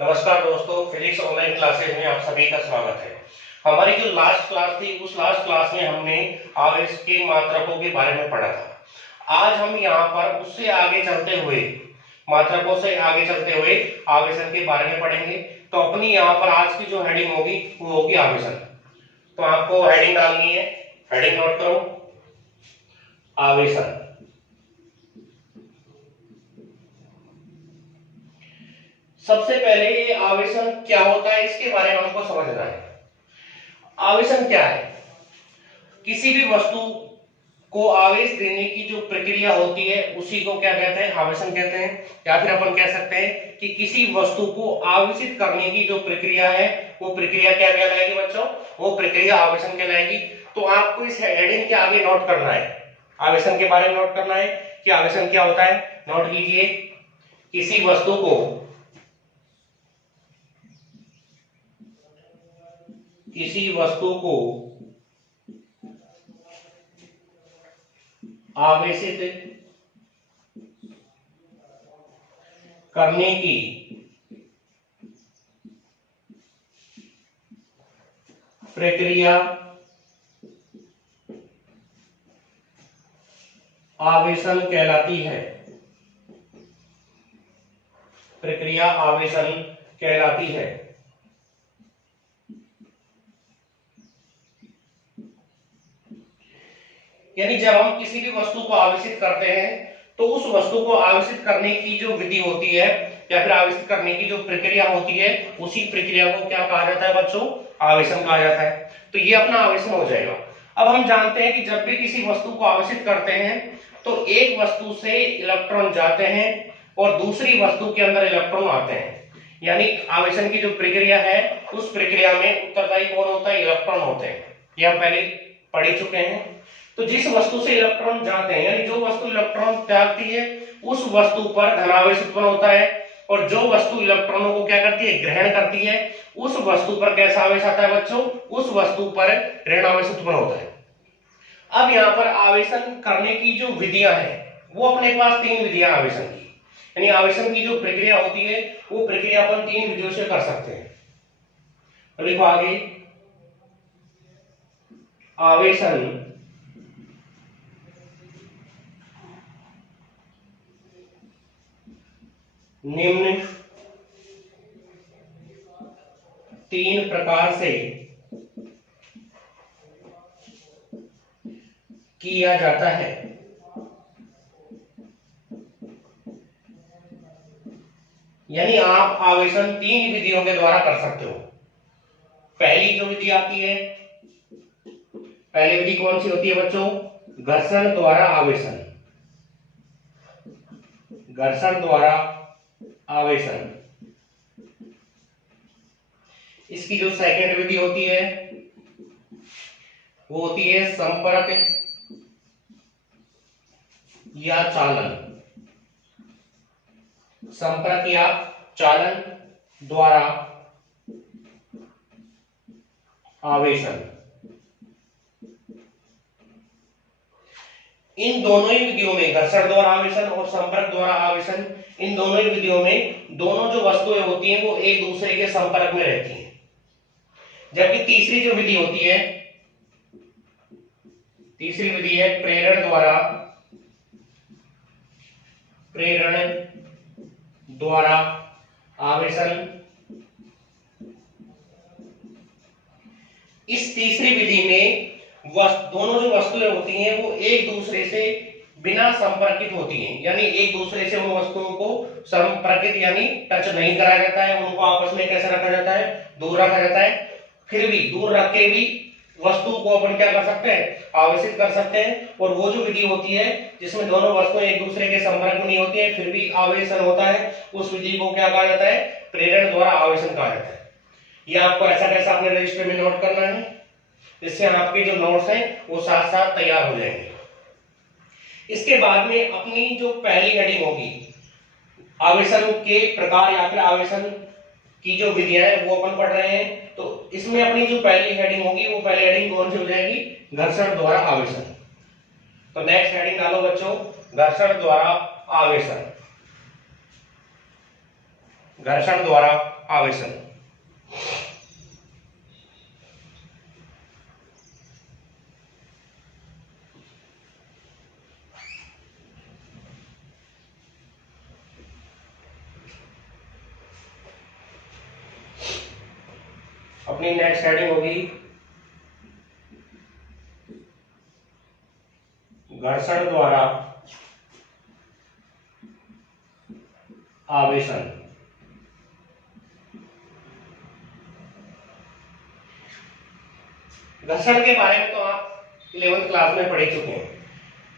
नमस्कार दोस्तों, physics online classes में आप सभी का स्वागत है। हमारी जो लास्ट क्लास थी उस लास्ट क्लास में हमने आवेश के मात्रकों के बारे में पढ़ा था। आज हम यहाँ पर उससे आगे चलते हुए मात्रकों से आगे चलते हुए आवेशन के बारे में पढ़ेंगे। तो अपनी यहाँ पर आज की जो हेडिंग होगी वो होगी आवेशन। तो आपको हेडिंग डालनी है, हेडिंग नोट करो, आवेशन। सबसे पहले ये आवेशन क्या होता है इसके बारे में हमको समझना है। आवेशन क्या है? किसी भी वस्तु को आवेश देने की जो प्रक्रिया होती है उसी को क्या कहते हैं? आवेशन कहते हैं। या फिर अपन कह सकते हैं कि किसी वस्तु को आवेशित करने की जो प्रक्रिया है वो प्रक्रिया क्या कहलाएगी बच्चों? वो प्रक्रिया आवेशन कहलाएगी। तो आपको इस हेडिंग के आगे नोट करना है, आवेशन के बारे में नोट करना है कि आवेशन क्या होता है। नोट कीजिए, किसी वस्तु को आवेशित करने की प्रक्रिया आवेशन कहलाती है। प्रक्रिया आवेशन कहलाती है। यानी जब हम किसी भी वस्तु को आवेशित करते हैं तो उस वस्तु को आवेशित करने की जो विधि होती है या फिर आवेशित करने की जो प्रक्रिया होती है उसी प्रक्रिया को क्या कहा जाता है बच्चों? आवेशन कहा जाता है। तो ये अपना आवेशन हो जाएगा। अब हम जानते हैं कि जब भी किसी वस्तु को आवेशित करते हैं तो एक वस्तु से इलेक्ट्रॉन जाते हैं और दूसरी वस्तु के अंदर इलेक्ट्रॉन आते हैं। यानी आवेशन की जो प्रक्रिया है उस प्रक्रिया में उत्तरदायी कौन होता है? इलेक्ट्रॉन होते हैं। ये हम पहले पढ़ ही चुके हैं। तो जिस वस्तु से इलेक्ट्रॉन जाते हैं यानी जो वस्तु इलेक्ट्रॉन त्यागती है उस वस्तु पर धनावेश उत्पन्न होता है और जो वस्तु इलेक्ट्रॉनों को क्या करती है? ग्रहण करती है, उस वस्तु पर कैसा आवेश आता है बच्चों? उस वस्तु पर ऋणावेश उत्पन्न होता है। अब यहाँ पर आवेशन करने की जो विधियां हैं वो अपने पास तीन विधियां आवेशन की, यानी आवेशन की जो प्रक्रिया होती है वो प्रक्रिया अपन तीन विधियों से कर सकते हैं। तो देखो आगे, आवेशन निम्न तीन प्रकार से किया जाता है। यानी आप आवेशन तीन विधियों के द्वारा कर सकते हो। पहली जो विधि आती है, पहली विधि कौन सी होती है बच्चों? घर्षण द्वारा आवेशन। घर्षण द्वारा आवेशन। इसकी जो सेकंड विधि होती है वो होती है संपर्क या चालन। संपर्क या चालन द्वारा आवेशन। इन दोनों ही विधियों में, घर्षण द्वारा आवेशन और संपर्क द्वारा आवेशन, इन दोनों ही विधियों में दोनों जो वस्तुएं होती हैं वो एक दूसरे के संपर्क में रहती हैं। जबकि तीसरी जो विधि होती है, तीसरी विधि है प्रेरण द्वारा आवेशन। इस तीसरी विधि में दोनों जो वस्तुएं होती हैं वो एक दूसरे से बिना संपर्कित होती हैं, यानी एक दूसरे से उन वस्तुओं को संपर्कित यानी टच नहीं कराया जाता है, उनको आपस में कैसे रखा जाता है? दूर रखा जाता है। फिर भी दूर रख के भी वस्तु को अपन क्या कर सकते हैं? आवेशित कर सकते हैं। और वो जो विधि होती है जिसमें दोनों वस्तुएं एक दूसरे के संपर्क में नहीं होती है फिर भी आवेशन होता है, उस विधि को क्या कहा जाता है? प्रेरण द्वारा आवेशन कहा जाता है। ये आपको ऐसा कैसा अपने रजिस्टर में नोट करना है, जिससे आपके जो नोट्स हैं वो साथ साथ तैयार हो जाएंगे। इसके बाद में अपनी जो पहली हेडिंग होगी आवेशन के प्रकार या फिर आवेशन की जो विधियां हैं वो अपन पढ़ रहे हैं। तो इसमें अपनी जो पहली हेडिंग होगी वो पहली हेडिंग कौन सी हो जाएगी? घर्षण द्वारा आवेशन। तो नेक्स्ट हेडिंग डालो बच्चों, घर्षण द्वारा आवेशन। घर्षण द्वारा आवेशन। अपनी नेक्स्ट हेडिंग होगी घर्षण द्वारा आवेशन। घर्षण के बारे में तो आप 11th क्लास में पढ़ चुके हैं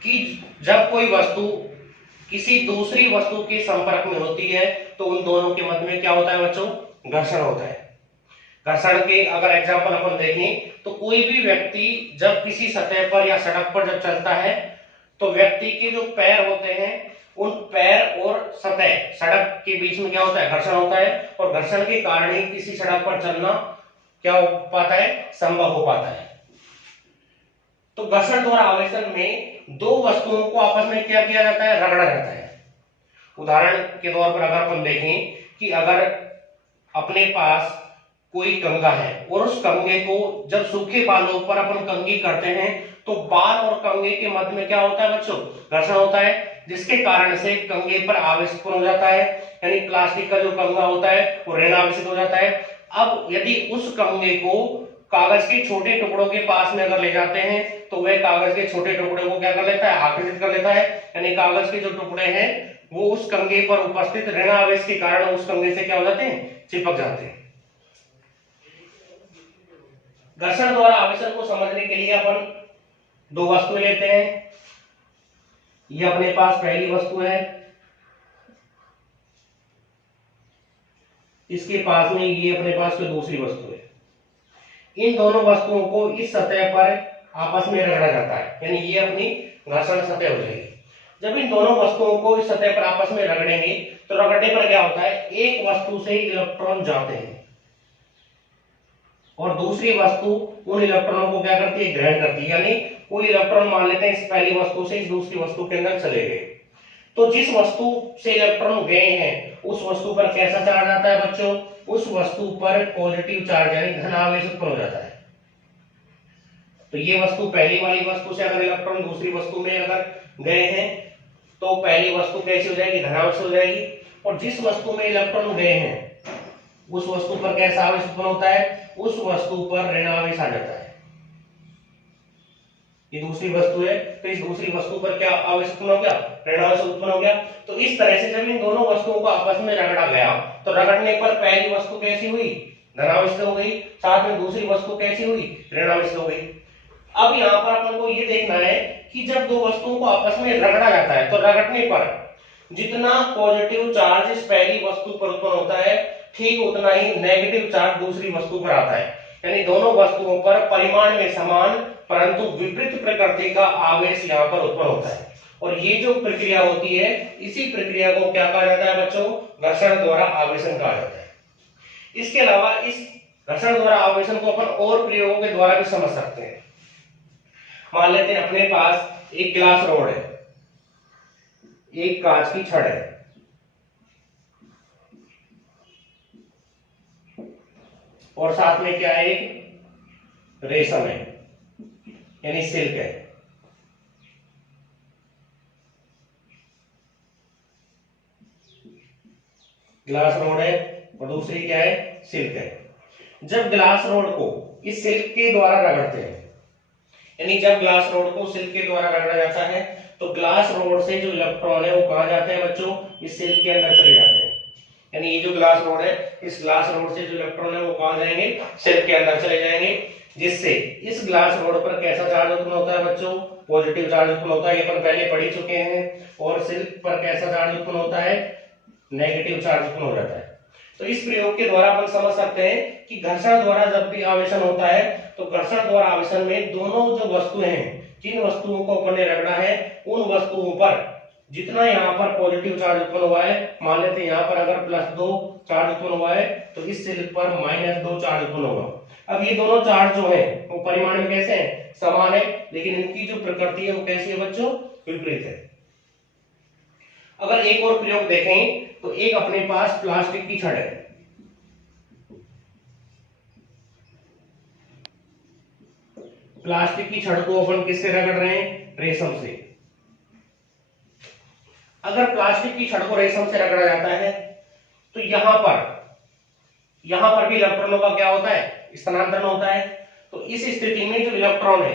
कि जब कोई वस्तु किसी दूसरी वस्तु के संपर्क में होती है तो उन दोनों के मध्य में क्या होता है बच्चों, घर्षण होता है। घर्षण के अगर एग्जाम्पल अपन देखें तो कोई भी व्यक्ति जब किसी सतह पर या सड़क पर जब चलता है तो व्यक्ति के जो पैर होते हैं उन पैर और सतह सड़क के बीच में क्या होता है, घर्षण होता है, और घर्षण के कारण ही किसी सड़क पर चलना क्या हो पाता है, संभव हो पाता है। तो घर्षण द्वारा आवेशन में दो वस्तुओं को आपस में क्या किया जाता है, रगड़ा जाता है। उदाहरण के तौर पर अगर अपन देखें कि अगर अपने पास कोई कंगा है और उस कंगे को जब सूखे बालों पर अपन कंघी करते हैं तो बाल और कंगे के मध्य में क्या होता है बच्चों, घर्षण होता है, जिसके कारण से कंगे पर आवेश उत्पन्न हो जाता है, यानी प्लास्टिक का जो कंगा होता है वो ऋण आवेशित हो जाता है। अब यदि उस कंगे को कागज के छोटे टुकड़ों के पास में अगर ले जाते हैं तो वह कागज के छोटे टुकड़े को क्या कर लेता है, आकर्षित कर लेता है, यानी कागज के जो टुकड़े हैं वो उस कंगे पर उपस्थित ऋण आवेश के कारण उस कंगे से क्या हो जाते हैं, चिपक जाते हैं। घर्षण द्वारा आवेशन को समझने के लिए अपन दो वस्तुएं लेते हैं। ये अपने पास पहली वस्तु है, इसके पास में ये अपने पास कोई दूसरी वस्तु है। इन दोनों वस्तुओं को इस सतह पर आपस में रगड़ा जाता है, यानी ये अपनी घर्षण सतह हो जाएगी। जब इन दोनों वस्तुओं को इस सतह पर आपस में रगड़ेंगे तो रगड़ने पर क्या होता है, एक वस्तु से इलेक्ट्रॉन जाते हैं और दूसरी वस्तु उन इलेक्ट्रॉनों को क्या करती है, ग्रहण करती है। यानी कोई इलेक्ट्रॉन मान लेते हैं इस पहली वस्तु से इस दूसरी वस्तु के अंदर चले गए, तो जिस वस्तु से इलेक्ट्रॉन गए हैं उस वस्तु पर कैसा चार्ज आता है बच्चों, उस वस्तु पर पॉजिटिव चार्ज यानी धन आवेश उत्पन्न हो जाता है। तो ये वस्तु पहली वाली वस्तु से अगर इलेक्ट्रॉन दूसरी वस्तु में अगर गए हैं तो पहली वस्तु कैसी हो जाएगी, धनावेश हो जाएगी, और जिस वस्तु में इलेक्ट्रॉन गए हैं उस वस्तु पर कैसा आवेश उत्पन्न होता है, उस वस्तु पर ऋण आवेश आ जाता है। ये दूसरी वस्तु है तो इस दूसरी वस्तु पर क्या आवेश उत्पन्न हो गया, ऋण आवेश उत्पन्न हो गया। तो इस तरह से जब इन दोनों वस्तुओं को आपस में रगड़ा गया तो रगड़ने पर पहली वस्तु कैसी हुई, धनावेश हो गई, साथ में दूसरी वस्तु कैसी हुई, ऋण आवेश हो गई। अब यहाँ पर अपन को ये देखना है कि जब दो वस्तुओं को आपस में रगड़ा जाता है तो रगड़ने पर जितना पॉजिटिव चार्ज इस पहली वस्तु पर उत्पन्न होता है ठीक उतना ही नेगेटिव चार्ज दूसरी वस्तु पर आता है। यानी दोनों वस्तुओं पर परिमाण में समान परंतु विपरीत प्रकृति का आवेश यहाँ पर उत्पन्न होता है, और ये जो प्रक्रिया होती है इसी प्रक्रिया को क्या कहा जाता है बच्चों, घर्षण द्वारा आवेशन कहा जाता है। इसके अलावा इस घर्षण द्वारा आवेशन को अपन और प्रयोगों के द्वारा भी समझ सकते हैं। मान लेते हैं अपने पास एक ग्लास रॉड है, एक कांच की छड़ है, और साथ में क्या है, एक रेशम है यानी सिल्क है। ग्लास रोड है और दूसरी क्या है, सिल्क है। जब ग्लास रोड को इस सिल्क के द्वारा रगड़ते हैं, यानी जब ग्लास रोड को सिल्क के द्वारा रगड़ा जाता है तो ग्लास रोड से जो इलेक्ट्रॉन है वो कहां जाते हैं बच्चों, इस सिल्क के अंदर चले जाते हैं। यानी ये जो ग्लास रोड है इस ग्लास रोड से जो इलेक्ट्रॉन है वो कहां जाएंगे, सिल्क के अंदर चले जाएंगे, जिससे इस ग्लास रोड पर कैसा चार्ज उत्पन्न होता है बच्चों, पॉजिटिव चार्ज उत्पन्न होता है, ये अपन पहले पढ़ ही चुके हैं। और सिल्क पर कैसा चार्ज उत्पन्न होता है, नेगेटिव चार्ज उत्पन्न हो जाता है। तो इस प्रयोग के द्वारा अपन समझ सकते हैं कि घर्षण द्वारा जब भी आवेशन होता है तो घर्षण द्वारा आवेशन में दोनों जो वस्तुएं हैं, जिन वस्तुओं को अपन ने रगड़ा है उन वस्तुओं पर जितना यहाँ पर पॉजिटिव चार्ज उत्पन्न हुआ है, मान लेते हैं यहाँ पर अगर +2 चार्ज उत्पन्न हुआ है तो इस सिल्क पर -2 चार्ज उत्पन्न होगा। अब ये दोनों चार्ज जो है वो परिमाण में कैसे हैं, समान है, लेकिन इनकी जो प्रकृति है वो कैसी है बच्चों, विपरीत है। अगर एक और प्रयोग देखें तो एक अपने पास प्लास्टिक की छड़ है, प्लास्टिक की छड़ को अपन किससे रगड़ रहे हैं? रेशम से। अगर प्लास्टिक की छड़ को रेशम से रगड़ा जाता है तो यहां पर भी इलेक्ट्रॉनों का क्या होता है? स्थानांतरण होता है। तो इस स्थिति में जो इलेक्ट्रॉन है,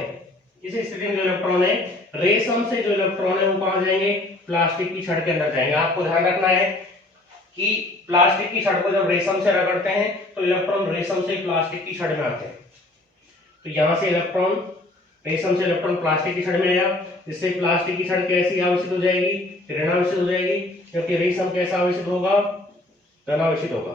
रेशम से जो इलेक्ट्रॉन है वो कहां जाएंगे? प्लास्टिक की छड़ के अंदर जाएंगे। आपको ध्यान रखना है कि प्लास्टिक की छड़ को जब रेशम से रगड़ते हैं तो इलेक्ट्रॉन रेशम से प्लास्टिक की छड़ में आते हैं। तो यहां से रेशम से इलेक्ट्रॉन प्लास्टिक की छड़ में आया, जिससे प्लास्टिक की छड़ कैसी आवेशित हो जाएगी? ऋणावेशित हो जाएगी, क्योंकि रेशम कैसा आवेशित होगा? धनावेशित होगा।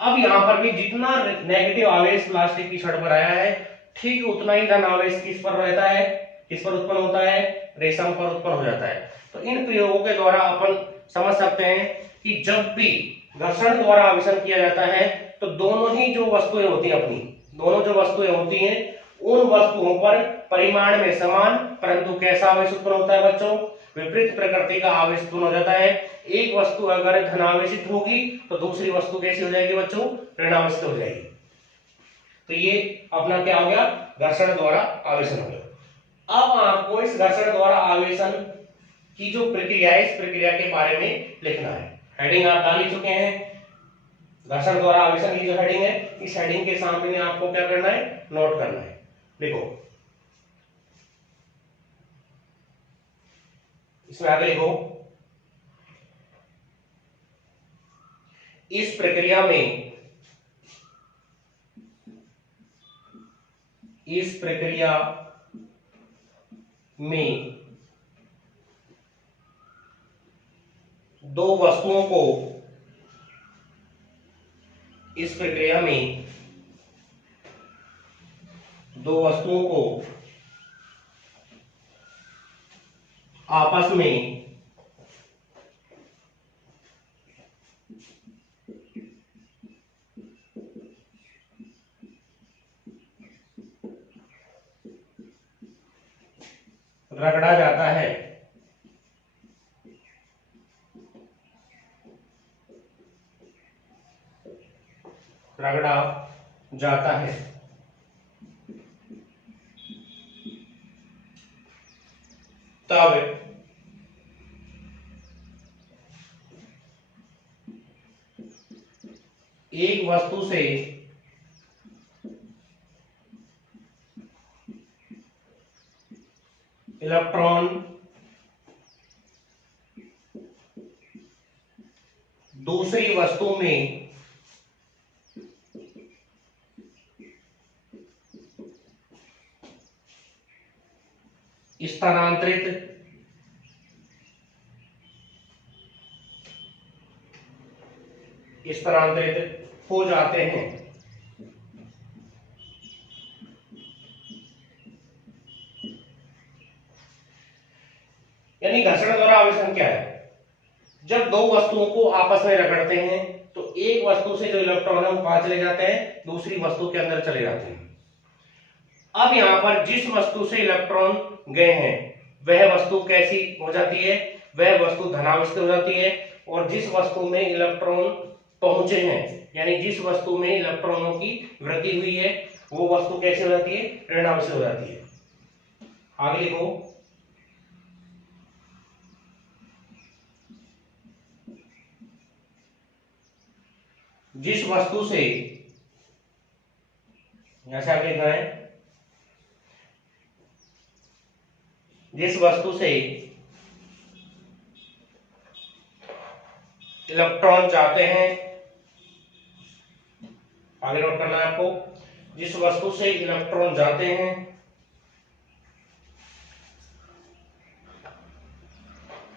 अब यहां पर भी जितना नेगेटिव आवेश प्लास्टिक की छड़ पर आया है, ठीक उतना ही धन आवेश किस पर रहता है? किस पर उत्पन्न होता है? रेशम पर उत्पन्न हो जाता है। तो इन प्रयोगों के द्वारा अपन समझ सकते हैं कि जब भी घर्षण द्वारा आवेशन किया जाता है तो दोनों जो वस्तुएं होती हैं उन वस्तुओं पर परिमाण में समान परंतु कैसा आवेश उत्पन्न होता है बच्चों? विपरीत प्रकृति का आवेश उत्पन्न हो जाता है। एक वस्तु अगर धनावेशित होगी तो दूसरी वस्तु कैसी हो जाएगी बच्चों? ऋणावेशित हो जाएगी। तो ये अपना क्या हो गया? घर्षण द्वारा आवेशन हो गया। अब आपको इस घर्षण द्वारा आवेशन की जो प्रक्रिया है, इस प्रक्रिया के बारे में लिखना है। हेडिंग आप डाल ही चुके हैं, घर्षण द्वारा आवेशन की जो हेडिंग है, इस हेडिंग के सामने आपको क्या करना है? नोट करना है। देखो इसमें आगे लिखो, इस प्रक्रिया में दो वस्तुओं को आपस में रगड़ा जाता है। तब एक वस्तु से इलेक्ट्रॉन दूसरी वस्तु में स्थानांतरित हो जाते हैं। यानी घर्षण द्वारा आवेशन क्या है? जब दो वस्तुओं को आपस में रगड़ते हैं तो एक वस्तु से जो इलेक्ट्रॉन है वो कहां चले जाते हैं? दूसरी वस्तु के अंदर चले जाते हैं। अब यहां पर जिस वस्तु से इलेक्ट्रॉन गए हैं वह वस्तु कैसी हो जाती है? वह वस्तु धनावेशित हो जाती है। और जिस वस्तु में इलेक्ट्रॉन पहुंचे हैं, यानी जिस वस्तु में इलेक्ट्रॉनों की वृद्धि हुई है, वो वस्तु कैसे हो जाती है? ऋणावेशित हो जाती है। आगे लिखो, जिस वस्तु से, यहां से आगे लिखना है, जिस वस्तु से इलेक्ट्रॉन जाते हैं, आगे नोट करना है आपको, जिस वस्तु से इलेक्ट्रॉन जाते हैं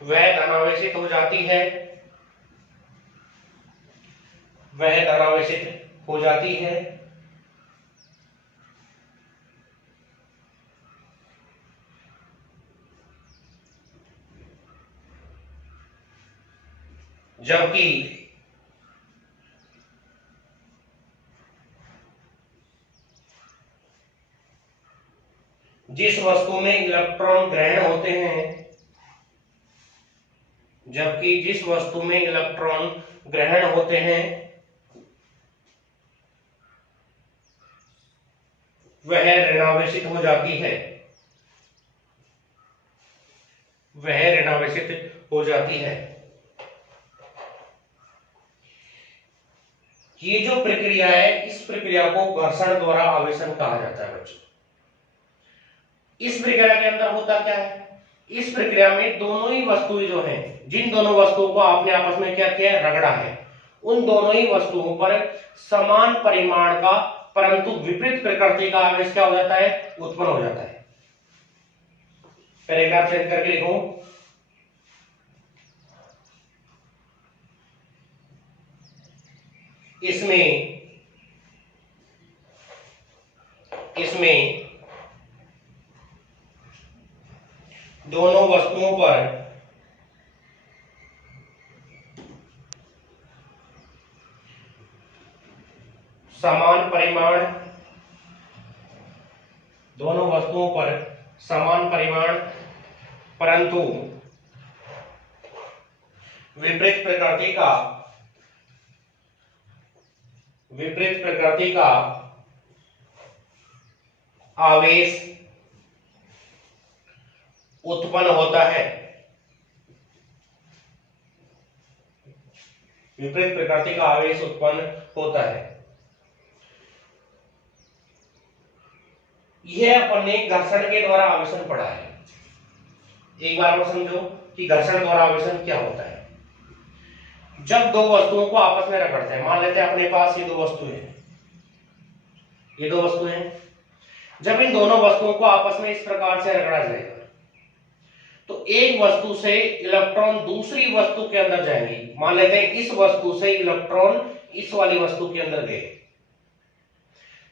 वह धनावेशित हो जाती है, जबकि जिस वस्तु में इलेक्ट्रॉन ग्रहण होते हैं, वह ऋणावेशित हो जाती है, वह ऋणावेशित हो जाती है। ये जो प्रक्रिया है, इस प्रक्रिया को घर्षण द्वारा आवेशन कहा जाता है बच्चों। इस प्रक्रिया के अंदर होता क्या है, इस प्रक्रिया में दोनों ही वस्तुएं जो हैं, जिन दोनों वस्तुओं को आपने आपस में क्या किया है, रगड़ा है, उन दोनों ही वस्तुओं पर समान परिमाण का परंतु विपरीत प्रकृति का आवेश क्या हो जाता है, उत्पन्न हो जाता है। पैराग्राफ चेंज करके लिखो, इसमें दोनों वस्तुओं पर समान परिमाण, दोनों वस्तुओं पर समान परिमाण परंतु विपरीत प्रकृति का आवेश उत्पन्न होता है, विपरीत प्रकृति का आवेश उत्पन्न होता है। यह अपन ने घर्षण के द्वारा आवेशन पढ़ा है। एक बार और समझो कि घर्षण द्वारा आवेशन क्या होता है। जब दो वस्तुओं को आपस में रगड़ते हैं, मान लेते हैं अपने पास ये दो वस्तुएं हैं, ये दो वस्तुएं हैं, जब इन दोनों वस्तुओं को आपस में इस प्रकार से रगड़ा जाएगा तो एक वस्तु से इलेक्ट्रॉन दूसरी वस्तु के अंदर जाएंगे। मान लेते हैं इस वस्तु से इलेक्ट्रॉन इस वाली वस्तु के अंदर गए,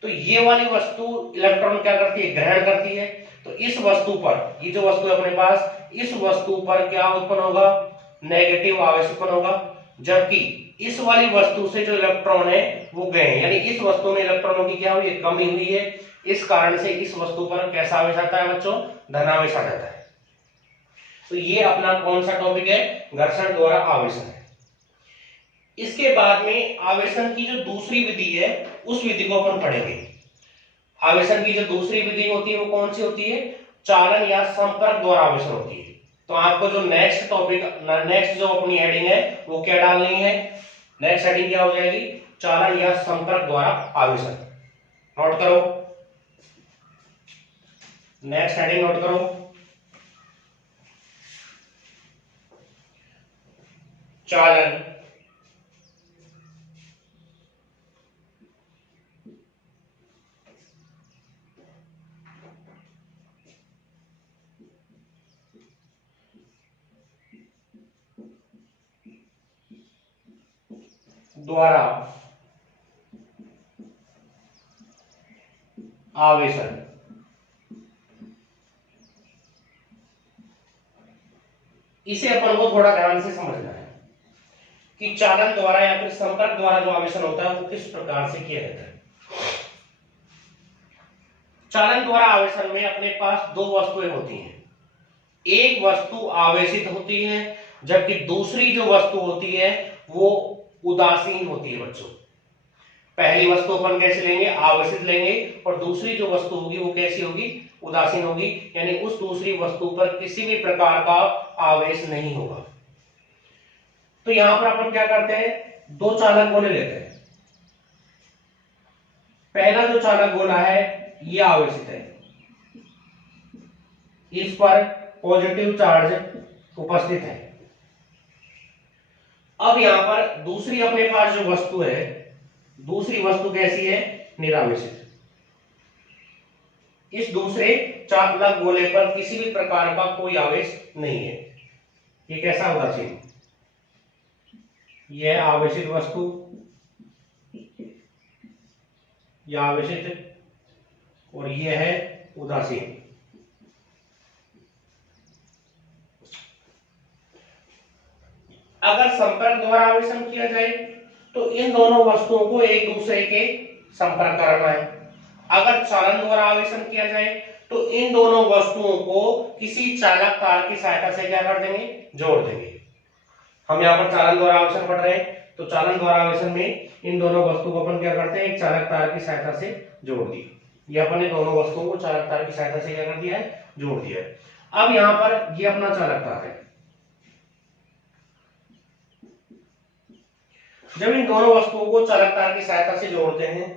तो ये वाली वस्तु इलेक्ट्रॉन क्या करती है, ग्रहण करती है। तो इस वस्तु पर, ये जो वस्तु है अपने पास, इस वस्तु पर क्या उत्पन्न होगा, नेगेटिव आवेश उत्पन्न होगा। जबकि इस वाली वस्तु से जो इलेक्ट्रॉन है वो गए, यानी इस वस्तु में इलेक्ट्रॉनों की क्या हुई है, कमी हुई है। इस कारण से इस वस्तु पर कैसा आवेश आता है बच्चों, धनावेश आ जाता है। तो ये अपना कौन सा टॉपिक है, घर्षण द्वारा आवेशन है। इसके बाद में आवेशन की जो दूसरी विधि है उस विधि को अपन पढ़ेंगे। आवेशन की जो दूसरी विधि होती है वो कौन सी होती है, चालन या संपर्क द्वारा आवेशन होती है। तो आपको जो नेक्स्ट टॉपिक, नेक्स्ट जो अपनी हेडिंग है वो क्या डालनी है, नेक्स्ट हेडिंग क्या हो जाएगी, चालन या संपर्क द्वारा आवेशन। नोट करो, नेक्स्ट हेडिंग नोट करो, चालन द्वारा आवेशन। इसे अपन को थोड़ा ध्यान से समझना है कि चालन द्वारा या फिर संपर्क द्वारा जो आवेशन होता है वो किस प्रकार से किया जाता है। चालन द्वारा आवेशन में अपने पास दो वस्तुएं होती हैं, एक वस्तु आवेशित होती है जबकि दूसरी जो वस्तु होती है वो उदासीन होती है बच्चों। पहली वस्तु अपन कैसे लेंगे, आवेशित लेंगे, और दूसरी जो वस्तु होगी वो कैसी होगी, उदासीन होगी, यानी उस दूसरी वस्तु पर किसी भी प्रकार का आवेश नहीं होगा। तो यहां पर अपन क्या करते हैं, दो चालक गोले लेते हैं। पहला जो चालक गोला है ये आवेशित है, इस पर पॉजिटिव चार्ज उपस्थित है। अब यहां पर दूसरी अपने पास जो वस्तु है, दूसरी वस्तु कैसी है, निरावेशित। इस दूसरे चालक गोले पर किसी भी प्रकार का कोई आवेश नहीं है। ये कैसा होगा चिन्ह, यह आवेशित वस्तु, यह आवेशित, और यह है उदासीन। अगर संपर्क द्वारा आवेशन किया जाए तो इन दोनों वस्तुओं को एक दूसरे के संपर्क करना है। अगर चालन द्वारा आवेशन किया जाए तो इन दोनों वस्तुओं को किसी चालक तार की सहायता से क्या कर देंगे, जोड़ देंगे। हम यहाँ पर चालन द्वारा आवेशन पढ़ रहे हैं, तो चालन द्वारा आवेशन में इन दोनों वस्तु को अपन क्या करते हैं, एक चालक तार की सहायता से जोड़ दी। ये अपन ने दोनों वस्तुओं को चालक तार की सहायता से क्या कर दिया है, जोड़ दिया है। अब यहां पर ये अपना चालक तार है। जब इन दोनों वस्तुओं को चालक तार की सहायता से जोड़ते हैं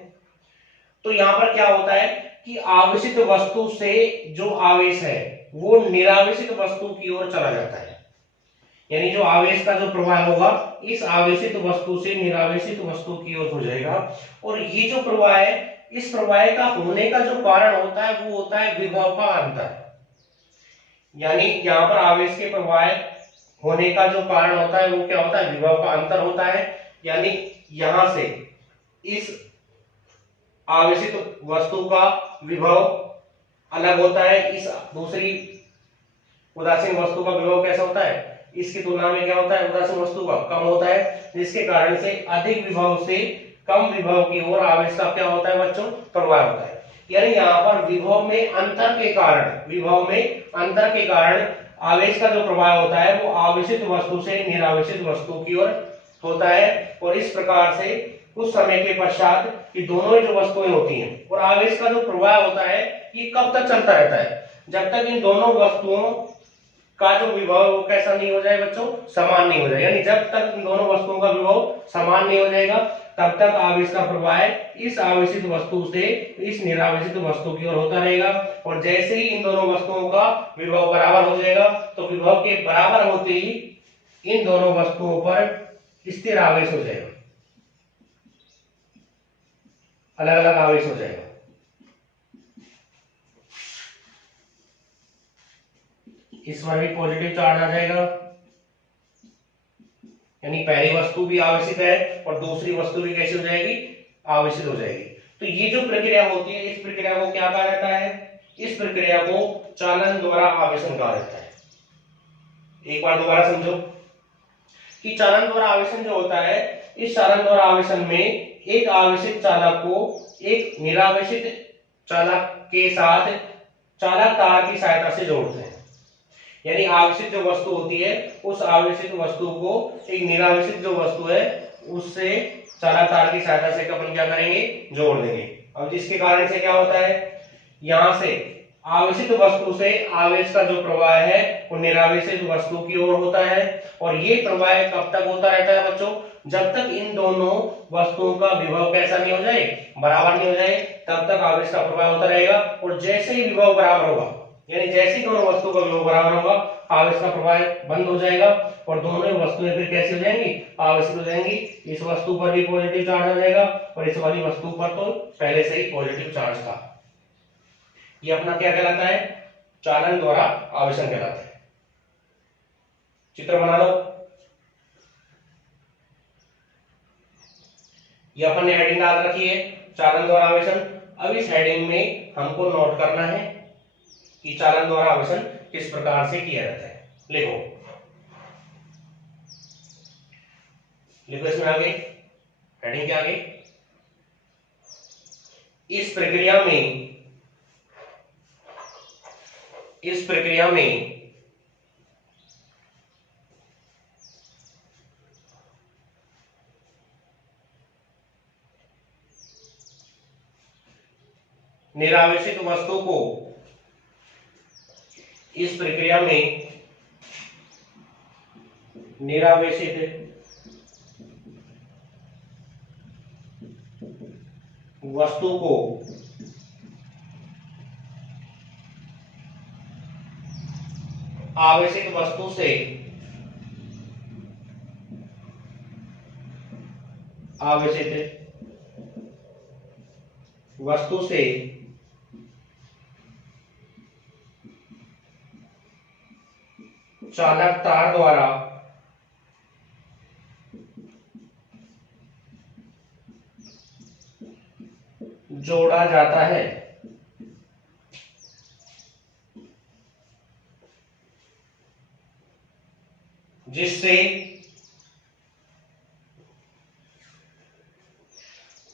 तो यहां पर क्या होता है कि आवेशित वस्तु से जो आवेश है वो निरावेशित वस्तु की ओर चला जाता है। यानी जो आवेश का जो प्रवाह होगा इस आवेशित वस्तु से निरावेशित वस्तु की ओर हो जाएगा। और ये जो प्रवाह है, इस प्रवाह का होने का जो कारण होता है वो होता है विभव का अंतर। यानी यहाँ पर आवेश के प्रवाह होने का जो कारण होता है वो क्या होता है, विभव का अंतर होता है। यानी यहां से इस आवेशित वस्तु का विभव अलग होता है, इस दूसरी उदासीन वस्तु का विभव कैसा होता है, इसकी तुलना में क्या होता है, उदासीन वस्तु का कम होता है, जिसके कारण से अधिक विभव से कम विभव की ओर आवेश का क्या होता है बच्चों, प्रवाह होता है। यानी यहाँ पर विभव में अंतर के कारण आवेश का जो प्रवाह होता है वो आवेशित वस्तु से निरावेशित वस्तु की ओर होता है। और इस प्रकार से कुछ समय के पश्चात ये दोनों जो वस्तुएं होती हैं और आवेश का जो प्रवाह होता है ये कब तक चलता रहता है, जब तक इन दोनों वस्तुओं का जो विभव वो कैसा नहीं हो जाए बच्चों, समान नहीं हो जाए। यानी जब तक इन दोनों वस्तुओं का विभव समान नहीं हो जाएगा तब तक आवेश का प्रवाह इस आवेशित वस्तु से इस निरावेशित वस्तु की ओर होता रहेगा। और जैसे ही इन दोनों वस्तुओं का विभव बराबर हो जाएगा तो विभव के बराबर होते ही इन दोनों वस्तुओं पर स्थिर आवेश हो जाएगा, अलग अलग आवेश हो जाएगा। इस पर भी पॉजिटिव चार्ज आ जाएगा, यानी पहली वस्तु भी आवेशित है और दूसरी वस्तु भी कैसी हो जाएगी, आवेशित हो जाएगी। तो ये जो प्रक्रिया होती है इस प्रक्रिया को क्या कहा जाता है, इस प्रक्रिया को चालन द्वारा आवेशन कहा जाता है। एक बार दोबारा समझो कि चालन द्वारा आवेशन जो होता है, इस चालन द्वारा आवेशन में एक आवेशित चालक को एक निरावेशित चालक के साथ चालक तार की सहायता से जोड़ते हैं। यानी आवेशित जो वस्तु होती है उस आवेशित वस्तु को एक निरावेशित जो वस्तु है उससे चालक तार की सहायता से अपन क्या करेंगे, जोड़ देंगे। अब जिसके कारण से क्या होता है, यहां से आवेशित वस्तु से आवेश का जो प्रवाह है वो निरावेशित वस्तु की ओर होता है। और ये प्रवाह कब तक होता रहता है बच्चों, जब तक इन दोनों वस्तुओं का विभव कैसा नहीं हो जाए, बराबर नहीं हो जाए, तब तक आवेश का प्रवाह होता रहेगा। और जैसे ही विभव बराबर होगा, यानी जैसे ही दोनों वस्तुओं का विभव बराबर होगा, आवेश का प्रवाह बंद हो जाएगा और दोनों वस्तुएं फिर कैसी हो जाएंगी, आवेशित हो जाएंगी। इस वस्तु पर भी पॉजिटिव चार्ज आ जाएगा और इस वाली वस्तु पर तो पहले से ही पॉजिटिव चार्ज था। ये अपना क्या कहलाता है, चालन द्वारा आवेशन कहलाता है। चित्र बना लो। ये अपन ने हेडिंग डाल रखी है, चालन द्वारा आवेशन। अब इस हेडिंग में हमको नोट करना है कि चालन द्वारा आवेशन किस प्रकार से किया जाता है। लिखो लिखो इसमें आगे हेडिंग के आगे, इस प्रक्रिया में निरावेशित वस्तु को, इस प्रक्रिया में निरावेशित वस्तु को आवेशित वस्तु से चालक तार द्वारा जोड़ा जाता है। जिससे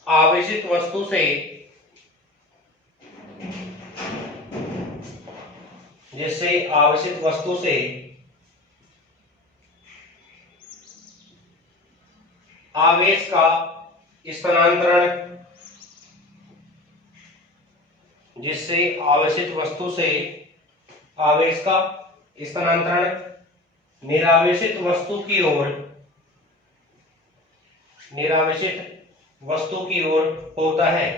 आवेशित वस्तु से आवेश का स्थानांतरण जिससे आवेशित वस्तु से आवेश का स्थानांतरण निरावेशित वस्तु की ओर होता है।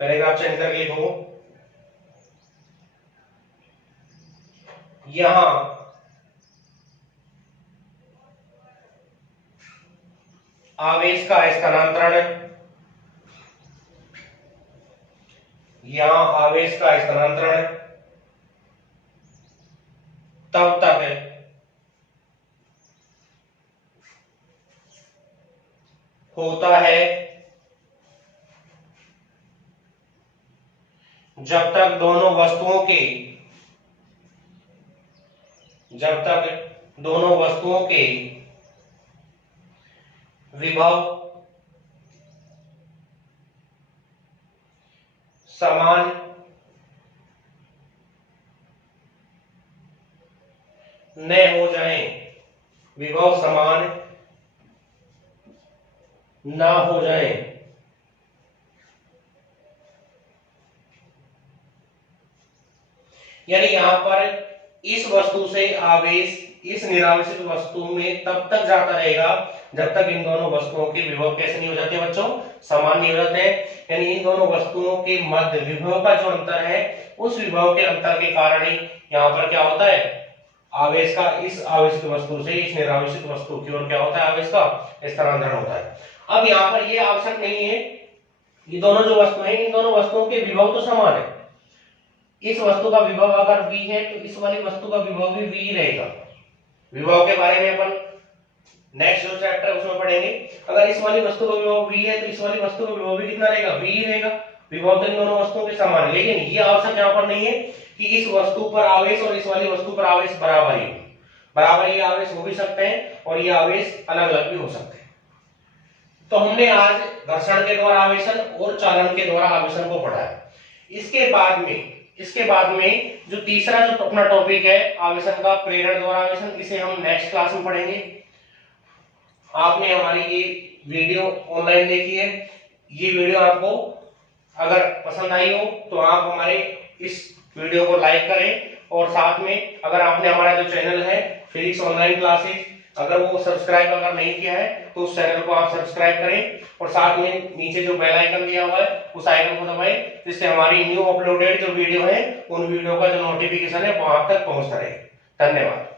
पैराग्राफ चेंज करके लिखो, यहां आवेश का स्थानांतरण तब तक होता है जब तक दोनों वस्तुओं के विभव समान न हो जाएं, यानी यहां पर इस वस्तु से आवेश इस निरावेशित वस्तु में तब तक जाता रहेगा जब तक इन दोनों वस्तुओं के विभव कैसे नहीं हो जाते बच्चों, समान नहीं हो जाते। यानी इन दोनों वस्तुओं के मध्य विभव का जो अंतर है, उस विभव के अंतर के कारण ही यहाँ पर क्या होता है, आवेश का इस आवेशित वस्तु से इस निरावेशित वस्तु की ओर क्या होता है, आवेश का स्थानांतरण होता है। अब यहाँ पर ये आवश्यक नहीं है, ये दोनों जो वस्तु है, इन दोनों वस्तुओं के विभव तो समान है। इस वस्तु का विभव अगर v है तो इस वाली वस्तु का विभव भी v ही रहेगा। विभव के बारे में अपन नेक्स्ट जो चैप्टर है उसमें पढ़ेंगे। अगर इस वाली वस्तु का विभव v है तो इस वाली वस्तु का विभव भी कितना रहेगा, v ही रहेगा। विभव तो इन दोनों वस्तुओं के समान है, लेकिन ये आवश्यक यहाँ पर नहीं है कि इस वस्तु पर आवेश और इस वाली वस्तु पर आवेश बराबर ही आवेश हो भी सकते हैं और ये आवेश अलग अलग भी हो सकते हैं। तो हमने आज घर्षण के द्वारा आवेशन और चालन के द्वारा आवेशन को पढ़ा है। इसके बाद में जो तीसरा जो अपना टॉपिक है आवेशन का, प्रेरण द्वारा आवेशन, इसे हम नेक्स्ट क्लास में पढ़ेंगे। आपने हमारी ये वीडियो ऑनलाइन देखी है, ये वीडियो आपको अगर पसंद आई हो तो आप हमारे इस वीडियो को लाइक करें, और साथ में अगर आपने हमारा जो चैनल है फिजिक्स ऑनलाइन क्लासेस अगर वो सब्सक्राइब अगर नहीं किया है तो उस चैनल को आप सब्सक्राइब करें, और साथ में नीचे जो बेल आइकन दिया हुआ है उस आइकन को दबाएं, जिससे हमारी न्यू अपलोडेड जो वीडियो है उन वीडियो का जो नोटिफिकेशन है वो आप तक पहुंचता रहे। धन्यवाद।